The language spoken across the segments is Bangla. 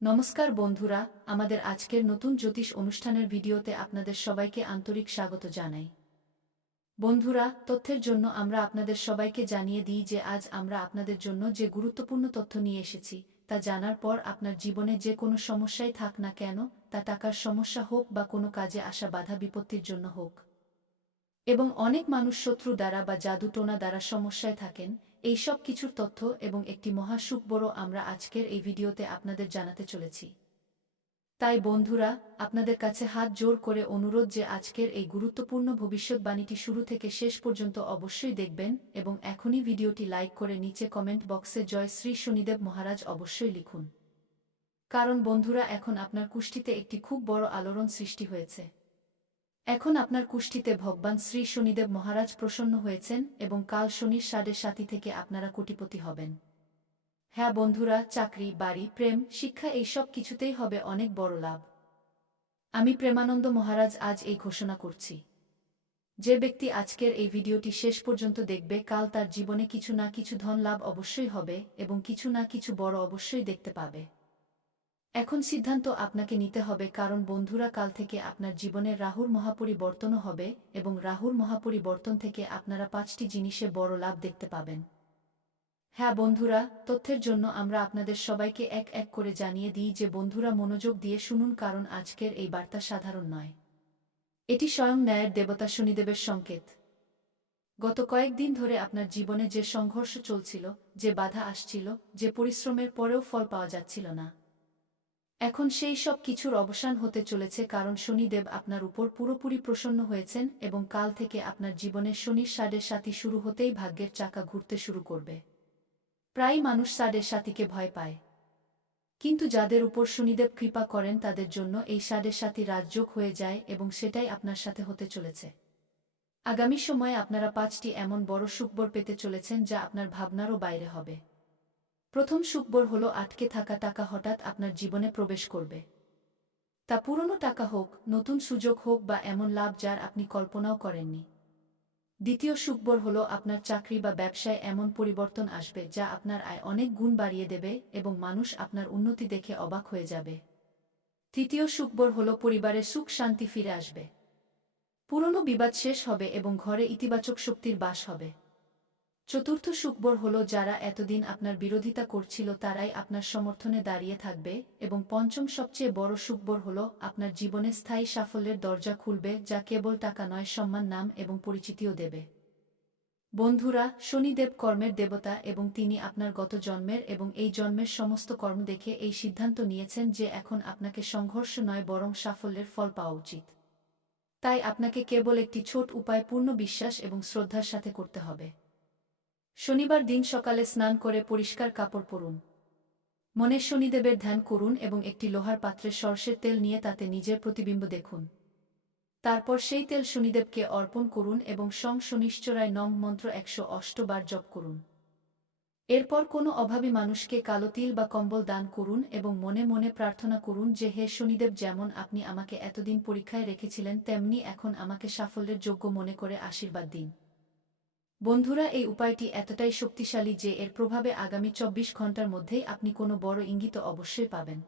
নমস্কার বন্ধুরা, আমাদের আজকের নতুন জ্যোতিষ অনুষ্ঠানের ভিডিওতে আপনাদের সবাইকে আন্তরিক স্বাগত জানাই। বন্ধুরা, তথ্যের জন্য আমরা আপনাদের সবাইকে জানিয়ে দিই যে আজ আমরা আপনাদের জন্য যে গুরুত্বপূর্ণ তথ্য নিয়ে এসেছি তা জানার পর আপনার জীবনে যে কোনো সমস্যাই থাক না কেন, তা টাকার সমস্যা হোক বা কোনো কাজে আসা বাধা বিপত্তির জন্য হোক, এবং অনেক মানুষ শত্রু দ্বারা বা জাদুটোনা দ্বারা সমস্যায় থাকেন, এই সব কিছুর তথ্য এবং একটি মহা সুখবর আমরা আজকের এই ভিডিওতে আপনাদের জানাতে চলেছি। তাই বন্ধুরা, আপনাদের কাছে হাত জোর করে অনুরোধ যে আজকের এই গুরুত্বপূর্ণ ভবিষ্যৎবাণীটি শুরু থেকে শেষ পর্যন্ত অবশ্যই দেখবেন এবং এখনই ভিডিওটি লাইক করে নিচে কমেন্ট বক্সে জয় শ্রী শনিদেব মহারাজ অবশ্যই লিখুন। কারণ বন্ধুরা, এখন আপনার কুষ্ঠিতে একটি খুব বড় আলোড়ন সৃষ্টি হয়েছে। এখন আপনার কুষ্ঠিতে ভগবান শ্রী শনিদেব মহারাজ প্রসন্ন হয়েছেন এবং কাল শনির 7:30 থেকে আপনারা কোটিপতি হবেন। হ্যাঁ বন্ধুরা, চাকরি, বাড়ি, প্রেম, শিক্ষা এই সব কিছুতেই হবে অনেক বড় লাভ। আমি প্রেমানন্দ মহারাজ আজ এই ঘোষণা করছি। যে ব্যক্তি আজকের এই ভিডিওটি শেষ পর্যন্ত দেখবে, কাল তার জীবনে কিছু না কিছু ধন লাভ অবশ্যই হবে এবং কিছু না কিছু বড় অবশ্যই দেখতে পাবে। এখন সিদ্ধান্ত আপনাকে নিতে হবে, কারণ বন্ধুরা, কাল থেকে আপনার জীবনের রাহুর মহাপরিবর্তনও হবে এবং রাহুর মহাপরিবর্তন থেকে আপনারা 5টি জিনিসে বড় লাভ দেখতে পাবেন। হ্যাঁ বন্ধুরা, তথ্যের জন্য আমরা আপনাদের সবাইকে এক এক করে জানিয়ে দিই যে বন্ধুরা মনোযোগ দিয়ে শুনুন, কারণ আজকের এই বার্তা সাধারণ নয়। এটি স্বয়ং ন্যায়ের দেবতা শনিদেবের সংকেত। গত কয়েকদিন ধরে আপনার জীবনে যে সংঘর্ষ চলছিল, যে বাধা আসছিল, যে পরিশ্রমের পরেও ফল পাওয়া যাচ্ছিল না, এখন সেই সব কিছুর অবসান হতে চলেছে, কারণ শনিদেব আপনার উপর পুরোপুরি প্রসন্ন হয়েছেন এবং কাল থেকে আপনার জীবনে শনির 7:30 শুরু হতেই ভাগ্যের চাকা ঘুরতে শুরু করবে। প্রায় মানুষ 7:30কে ভয় পায়, কিন্তু যাদের উপর শনিদেব কৃপা করেন তাদের জন্য এই 7:30 রাজযোগ হয়ে যায় এবং সেটাই আপনার সাথে হতে চলেছে। আগামী সময়ে আপনারা 5টি এমন বড় সুখবর পেতে চলেছেন যা আপনার ভাবনারও বাইরে হবে। প্রথম সুখবর হলো আটকে থাকা টাকা হঠাৎ আপনার জীবনে প্রবেশ করবে। তা পুরনো টাকা হোক, নতুন সুযোগ হোক বা এমন লাভ যার আপনি কল্পনাও করেননি। দ্বিতীয় সুখবর হলো আপনার চাকরি বা ব্যবসায় এমন পরিবর্তন আসবে যা আপনার আয় অনেক গুণ বাড়িয়ে দেবে এবং মানুষ আপনার উন্নতি দেখে অবাক হয়ে যাবে। তৃতীয় সুখবর হলো পরিবারের সুখ শান্তি ফিরে আসবে। পুরনো বিবাদ শেষ হবে এবং ঘরে ইতিবাচক শক্তির বাস হবে। চতুর্থ সুখবর হলো যারা এতদিন আপনার বিরোধিতা করছিল তারাই আপনার সমর্থনে দাঁড়িয়ে থাকবে এবং পঞ্চম সবচেয়ে বড় সুখবর হলো আপনার জীবনে স্থায়ী সাফল্যের দরজা খুলবে, যা কেবল টাকা নয়, সম্মান, নাম এবং পরিচিতিও দেবে। বন্ধুরা, শনিদেব কর্মের দেবতা এবং তিনি আপনার গত জন্মের এবং এই জন্মের সমস্ত কর্ম দেখে এই সিদ্ধান্ত নিয়েছেন যে এখন আপনাকে সংঘর্ষ নয় বরং সাফল্যের ফল পাওয়া উচিত। তাই আপনাকে কেবল একটি ছোট উপায় পূর্ণ বিশ্বাস এবং শ্রদ্ধার সাথে করতে হবে। শনিবার দিন সকালে স্নান করে পরিষ্কার কাপড় পরুন। মনে শনিদেবের ধ্যান করুন এবং একটি লোহার পাত্রে সরষের তেল নিয়ে তাতে নিজের প্রতিবিম্ব দেখুন। তারপর সেই তেল শনিদেবকে অর্পণ করুন এবং সং শনিশ্চরায় নম মন্ত্র 108 বার জপ করুন। এরপর কোনো অভাবী মানুষকে কালো তিল বা কম্বল দান করুন এবং মনে মনে প্রার্থনা করুন যে হে শনিদেব, যেমন আপনি আমাকে এতদিন পরীক্ষায় রেখেছিলেন তেমনি এখন আমাকে সাফল্যের যোগ্য মনে করে আশীর্বাদ দিন। বন্ধুরা, এই উপায়টি এতটাই শক্তিশালী যে এর প্রভাবে আগামী 24 ঘন্টার মধ্যেই আপনি কোনো বড় ইঙ্গিত অবশ্যই পাবেন।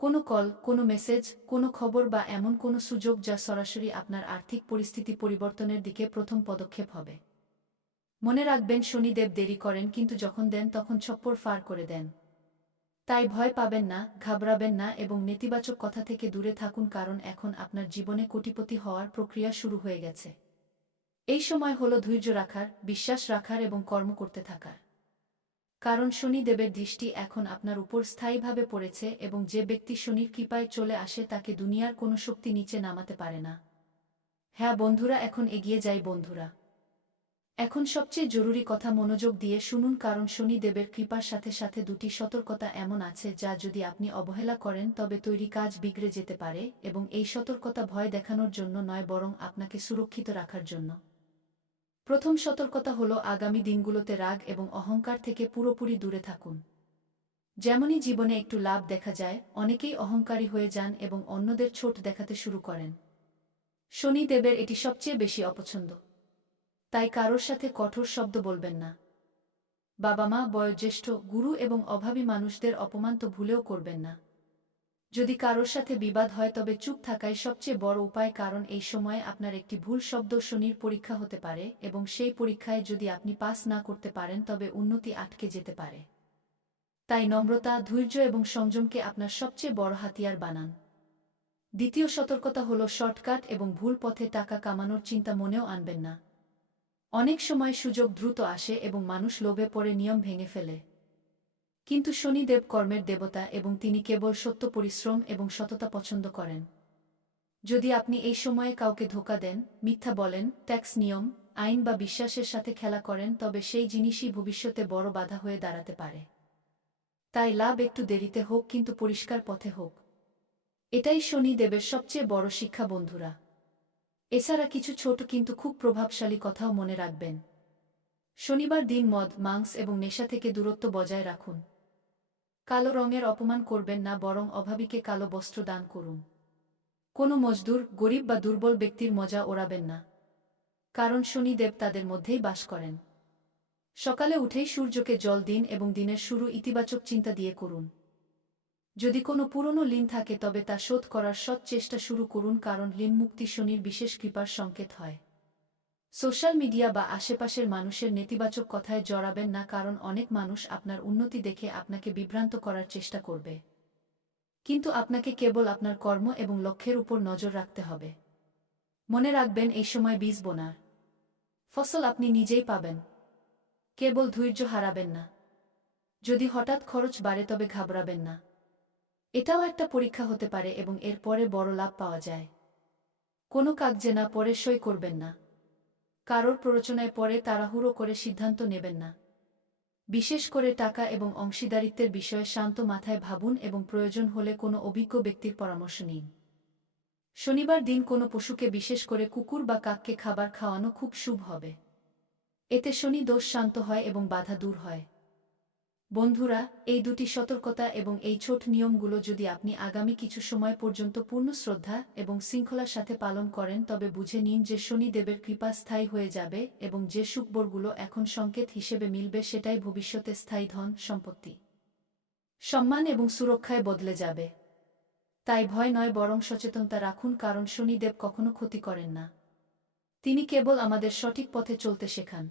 কোনো কল, কোনো মেসেজ, কোনো খবর বা এমন কোনো সুযোগ যা সরাসরি আপনার আর্থিক পরিস্থিতি পরিবর্তনের দিকে প্রথম পদক্ষেপ হবে। মনে রাখবেন, শনিদেব দেরি করেন কিন্তু যখন দেন তখন ছপ্পর ফার করে দেন। তাই ভয় পাবেন না, ঘাবড়াবেন না এবং নেতিবাচক কথা থেকে দূরে থাকুন, কারণ এখন আপনার জীবনে কোটিপতি হওয়ার প্রক্রিয়া শুরু হয়ে গেছে। এই সময় হলো ধৈর্য রাখার, বিশ্বাস রাখার এবং কর্ম করতে থাকার। কারণ শনিদেবের দৃষ্টি এখন আপনার উপর স্থায়ীভাবে পড়েছে এবং যে ব্যক্তি শনির কৃপায় চলে আসে তাকে দুনিয়ার কোনো শক্তি নিচে নামাতে পারে না। হ্যাঁ বন্ধুরা, এখন এগিয়ে যাই বন্ধুরা। এখন সবচেয়ে জরুরি কথা মনোযোগ দিয়ে শুনুন, কারণ শনিদেবের কৃপার সাথে সাথে দুটি সতর্কতা এমন আছে যা যদি আপনি অবহেলা করেন তবে তৈরি কাজ বিগড়ে যেতে পারে এবং এই সতর্কতা ভয় দেখানোর জন্য নয় বরং আপনাকে সুরক্ষিত রাখার জন্য। প্রথম সতর্কতা হলো আগামী দিনগুলোতে রাগ এবং অহংকার থেকে পুরোপুরি দূরে থাকুন। যেমনই জীবনে একটু লাভ দেখা যায়, অনেকেই অহংকারী হয়ে যান এবং অন্যদের ছোট দেখাতে শুরু করেন। শনিদেবের এটি সবচেয়ে বেশি অপছন্দ। তাই কারোর সাথে কঠোর শব্দ বলবেন না। বাবা মা, বয়োজ্যেষ্ঠ, গুরু এবং অভাবী মানুষদের অপমান তো ভুলেও করবেন না। যদি কারোর সাথে বিবাদ হয় তবে চুপ থাকাই সবচেয়ে বড় উপায়, কারণ এই সময়ে আপনার একটি ভুল শব্দ শনির পরীক্ষা হতে পারে এবং সেই পরীক্ষায় যদি আপনি পাস না করতে পারেন তবে উন্নতি আটকে যেতে পারে। তাই নম্রতা, ধৈর্য এবং সংযমকে আপনার সবচেয়ে বড় হাতিয়ার বানান। দ্বিতীয় সতর্কতা হল শর্টকাট এবং ভুল পথে টাকা কামানোর চিন্তা মনেও আনবেন না। অনেক সময় সুযোগ দ্রুত আসে এবং মানুষ লোভে পড়ে নিয়ম ভেঙে ফেলে। কিন্তু শনিদেব কর্মের দেবতা এবং তিনি কেবল সত্য, পরিশ্রম এবং সততা পছন্দ করেন। যদি আপনি এই সময়ে কাউকে ধোঁকা দেন, মিথ্যা বলেন, ট্যাক্স নিয়ম, আইন বা বিশ্বাসের সাথে খেলা করেন তবে সেই জিনিসই ভবিষ্যতে বড় বাধা হয়ে দাঁড়াতে পারে। তাই লাভ একটু দেরিতে হোক কিন্তু পরিষ্কার পথে হোক। এটাই শনি দেবের সবচেয়ে বড় শিক্ষা বন্ধুরা। এছাড়া কিছু ছোট কিন্তু খুব প্রভাবশালী কথাও মনে রাখবেন। শনিবার দিন মদ, মাংস এবং নেশা থেকে দূরত্ব বজায় রাখুন। কালো রঙের অপমান করবেন না, বরং অভাবীকে কালো বস্ত্র দান করুন। কোনো মজদুর, গরিব বা দুর্বল ব্যক্তির মজা ওড়াবেন না, কারণ শনিদেব তাদের মধ্যেই বাস করেন। সকালে উঠেই সূর্যকে জল দিন এবং দিনের শুরু ইতিবাচক চিন্তা দিয়ে করুন। যদি কোনো পুরনো ঋণ থাকে তবে তা শোধ করার সৎ চেষ্টা শুরু করুন, কারণ ঋণমুক্তি শনির বিশেষ কৃপার সংকেত হয়। সোশ্যাল মিডিয়া বা আশেপাশের মানুষের নেতিবাচক কথায় জড়াবেন না, কারণ অনেক মানুষ আপনার উন্নতি দেখে আপনাকে বিভ্রান্ত করার চেষ্টা করবে। কিন্তু আপনাকে কেবল আপনার কর্ম এবং লক্ষ্যের উপর নজর রাখতে হবে। মনে রাখবেন, এই সময় বীজ বোনার ফসল আপনি নিজেই পাবেন। কেবল ধৈর্য হারাবেন না। যদি হঠাৎ খরচ বাড়ে তবে ঘাবড়াবেন না। এটাও একটা পরীক্ষা হতে পারে এবং এর পরে বড় লাভ পাওয়া যায়। কোনো কাগজে না পড়ে সই করবেন না। কারোর প্ররোচনায় পড়ে তাড়াহুড়ো করে সিদ্ধান্ত নেবেন না। বিশেষ করে টাকা এবং অংশীদারিত্বের বিষয়ে শান্ত মাথায় ভাবুন এবং প্রয়োজন হলে কোনো অভিজ্ঞ ব্যক্তির পরামর্শ নিন। শনিবার দিন কোনো পশুকে, বিশেষ করে কুকুর বা কাককে খাবার খাওয়ানো খুব শুভ হবে। এতে শনি দোষ শান্ত হয় এবং বাধা দূর হয়। বন্ধুরা, এই দুটি সতর্কতা এবং এই ছোট নিয়মগুলো যদি আপনি আগামী কিছু সময় পর্যন্ত পূর্ণ শ্রদ্ধা এবং শৃঙ্খলার সাথে পালন করেন তবে বুঝে নিন যে শনি দেবের কৃপা স্থায়ী হয়ে যাবে এবং যে সুখবরগুলো এখন সংকেত হিসেবে মিলবে সেটাই ভবিষ্যতে স্থায়ী ধন, সম্পত্তি, সম্মান এবং সুরক্ষায় বদলে যাবে। তাই ভয় নয়, বরং সচেতনতা রাখুন, কারণ শনিদেব কখনো ক্ষতি করেন না। তিনি কেবল আমাদের সঠিক পথে চলতে শেখান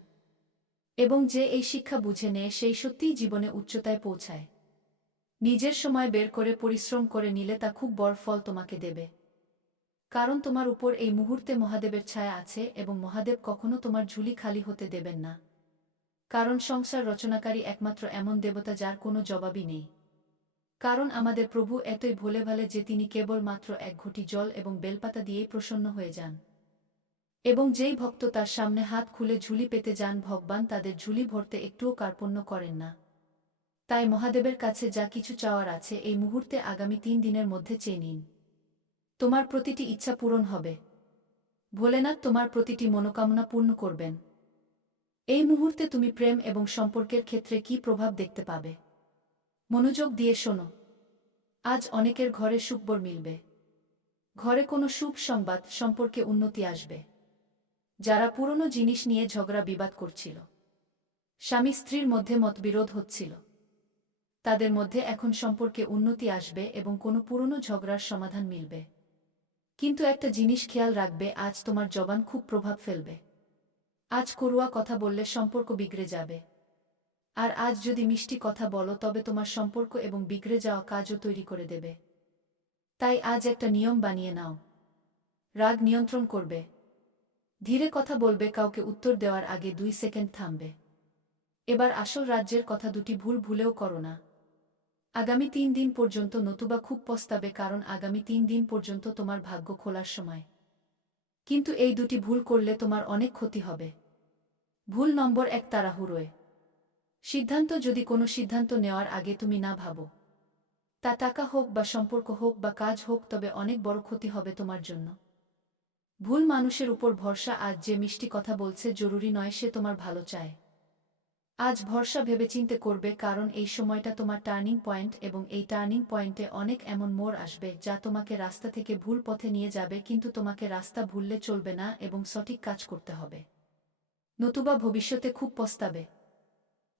এবং যে এই শিক্ষা বুঝে নেয় সেই সত্যিই জীবনে উচ্চতায় পৌঁছায়। নিজের সময় বের করে পরিশ্রম করে নিলে তা খুব বড় ফল তোমাকে দেবে, কারণ তোমার উপর এই মুহূর্তে মহাদেবের ছায়া আছে এবং মহাদেব কখনো তোমার ঝুলি খালি হতে দেবেন না। কারণ সংসার রচনাকারী একমাত্র এমন দেবতা যার কোনো জবাবই নেই। কারণ আমাদের প্রভু এতই ভোলে ভালে যে তিনি কেবল মাত্র এক ঘটি জল এবং বেলপাতা দিয়েই প্রসন্ন হয়ে যান। এবং যেই ভক্ত তার সামনে হাত খুলে ঝুলি পেতে যান, ভগবান তাদের ঝুলি ভরতে একটুও কার্পণ্য করেন না। তাই মহাদেবের কাছে যা কিছু চাওয়ার আছে এই মুহূর্তে আগামী 3 দিনের মধ্যে চেয়ে নিন। তোমার প্রতিটি ইচ্ছা পূরণ হবে। ভোলেনাথ তোমার প্রতিটি মনোকামনা পূর্ণ করবেন। এই মুহূর্তে তুমি প্রেম এবং সম্পর্কের ক্ষেত্রে কী প্রভাব দেখতে পাবে? মনোযোগ দিয়ে শোনো। আজ অনেকের ঘরে সুখবর মিলবে। ঘরে কোনো শুভ সংবাদ, সম্পর্কে উন্নতি আসবে। যারা পুরনো জিনিস নিয়ে ঝগড়া বিবাদ করছিল, স্বামী স্ত্রীর মধ্যে মতবিরোধ হচ্ছিল, তাদের মধ্যে এখন সম্পর্কে উন্নতি আসবে এবং কোনো পুরনো ঝগড়ার সমাধান মিলবে। কিন্তু একটা জিনিস খেয়াল রাখবে, আজ তোমার জবান খুব প্রভাব ফেলবে। আজ করুয়া কথা বললে সম্পর্ক বিগড়ে যাবে। আর আজ যদি মিষ্টি কথা বলো তবে তোমার সম্পর্ক এবং বিগড়ে যাওয়া কাজও তৈরি করে দেবে। তাই আজ একটা নিয়ম বানিয়ে নাও। রাগ নিয়ন্ত্রণ করবে। ধীরে কথা বলবে, কাউকে উত্তর দেওয়ার আগে 2 সেকেন্ড থামবে। এবার আসল রাজ্যের কথা দুটি ভুল ভুলেও করো না। আগামী 3 দিন পর্যন্ত, নতুবা খুব পস্তাবে, কারণ আগামী 3 দিন পর্যন্ত তোমার ভাগ্য খোলার সময়। কিন্তু এই দুটি ভুল করলে তোমার অনেক ক্ষতি হবে। ভুল নম্বর 1, তাড়াহুড়োয় সিদ্ধান্ত। যদি কোনো সিদ্ধান্ত নেওয়ার আগে তুমি না ভাবো, তা টাকা হোক বা সম্পর্ক হোক বা কাজ হোক, তবে অনেক বড় ক্ষতি হবে তোমার জন্য। ভুল মানুষের উপর ভরসা। আজ যে মিষ্টি কথা বলছে জরুরি নয় সে তোমার ভালো চায়। আজ ভরসা ভেবেচিন্তে করবে, কারণ এই সময়টা তোমার টার্নিং পয়েন্ট এবং এই টার্নিং পয়েন্টে অনেক এমন মোড় আসবে যা তোমাকে রাস্তা থেকে ভুল পথে নিয়ে যাবে। কিন্তু তোমাকে রাস্তা ভুললে চলবে না এবং সঠিক কাজ করতে হবে, নতুবা ভবিষ্যতে খুব পস্তাবে।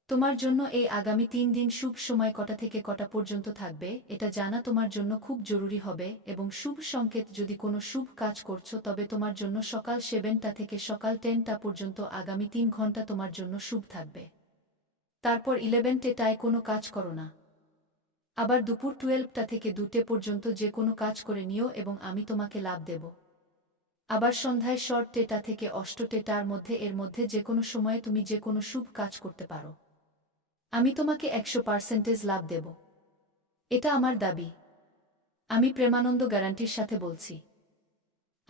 তোমার জন্য এই আগামী 3 দিন শুভ সময় কটা থেকে কটা পর্যন্ত থাকবে এটা জানা তোমার জন্য খুব জরুরি হবে এবং শুভ সংকেত যদি কোনো শুভ কাজ করছো তবে তোমার জন্য সকাল 7টা থেকে সকাল 10টা পর্যন্ত আগামী 3 ঘন্টা তোমার জন্য শুভ থাকবে। তারপর 11টায় কোনো কাজ করো না। আবার দুপুর 12টা থেকে 2টে পর্যন্ত যে কোনো কাজ করে নিও এবং আমি তোমাকে লাভ দেব। আবার সন্ধ্যায় শর্ট 8টা থেকে 8টার মধ্যে এর মধ্যে যে কোনো সময়ে তুমি যে কোনো শুভ কাজ করতে পারো। আমি তোমাকে 100% লাভ দেব। এটা আমার দাবি। আমি প্রেমানন্দ গ্যারান্টির সাথে বলছি।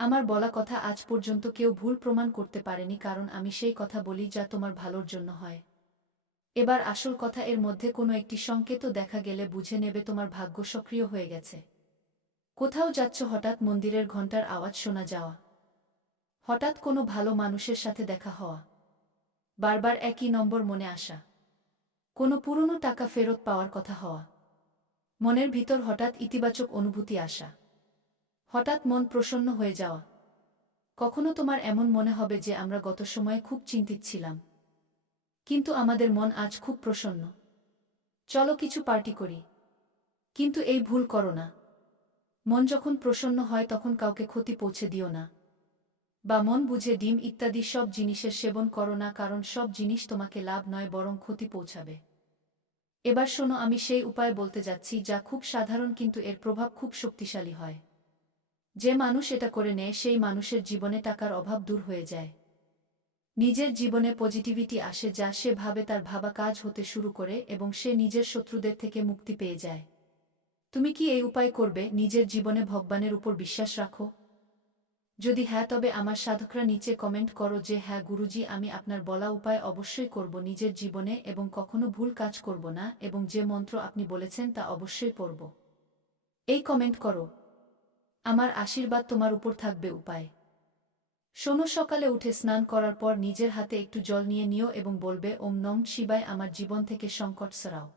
আমার বলা কথা আজ পর্যন্ত কেউ ভুল প্রমাণ করতে পারেনি কারণ আমি সেই কথা বলি যা তোমার ভালোর জন্য হয়। এবার আসল কথা এর মধ্যে কোনো একটি সংকেতও দেখা গেলে বুঝে নেবে তোমার ভাগ্য সক্রিয় হয়ে গেছে। কোথাও যাচ্ছ হঠাৎ মন্দিরের ঘণ্টার আওয়াজ শোনা যাওয়া, হঠাৎ কোনো ভালো মানুষের সাথে দেখা হওয়া, বারবার একই নম্বর মনে আসা, কোনো পুরনো টাকা ফেরত পাওয়ার কথা হওয়া, মনের ভিতর হঠাৎ ইতিবাচক অনুভূতি আসা, হঠাৎ মন প্রসন্ন হয়ে যাওয়া। কখনো তোমার এমন মনে হবে যে আমরা গত সময়ে খুব চিন্তিত ছিলাম, কিন্তু আমাদের মন আজ খুব প্রসন্ন। চলো কিছু পার্টি করি। কিন্তু এই ভুল করো না। মন যখন প্রসন্ন হয় তখন কাউকে ক্ষতি পৌঁছে দিও না। বা মন বুঝে ডিম ইত্যাদি সব জিনিসের সেবন করো না কারণ সব জিনিস তোমাকে লাভ নয় বরং ক্ষতি পৌঁছাবে। এবার শোনো, আমি সেই উপায় বলতে যাচ্ছি যা খুব সাধারণ কিন্তু এর প্রভাব খুব শক্তিশালী হয়। যে মানুষ এটা করে নেয় সেই মানুষের জীবনে টাকার অভাব দূর হয়ে যায়। নিজের জীবনে পজিটিভিটি আসে যা সে ভাবে তার ভাবা কাজ হতে শুরু করে এবং সে নিজের শত্রুদের থেকে মুক্তি পেয়ে যায়। তুমি কি এই উপায় করবে? নিজের জীবনে ভগবানের উপর বিশ্বাস রাখো? যদি হ্যাঁ তবে আমার সাধকরা নিচে কমেন্ট করো যে হ্যাঁ গুরুজি, আমি আপনার বলা উপায় অবশ্যই করব নিজের জীবনে এবং কখনো ভুল কাজ করব না এবং যে মন্ত্র আপনি বলেছেন তা অবশ্যই পড়ব। এই কমেন্ট করো। আমার আশীর্বাদ তোমার উপর থাকবে। উপায় শোনো, সকালে উঠে স্নান করার পর নিজের হাতে একটু জল নিয়ে নিও এবং বলবে ওম নম শিবায়, আমার জীবন থেকে সংকট সরাও।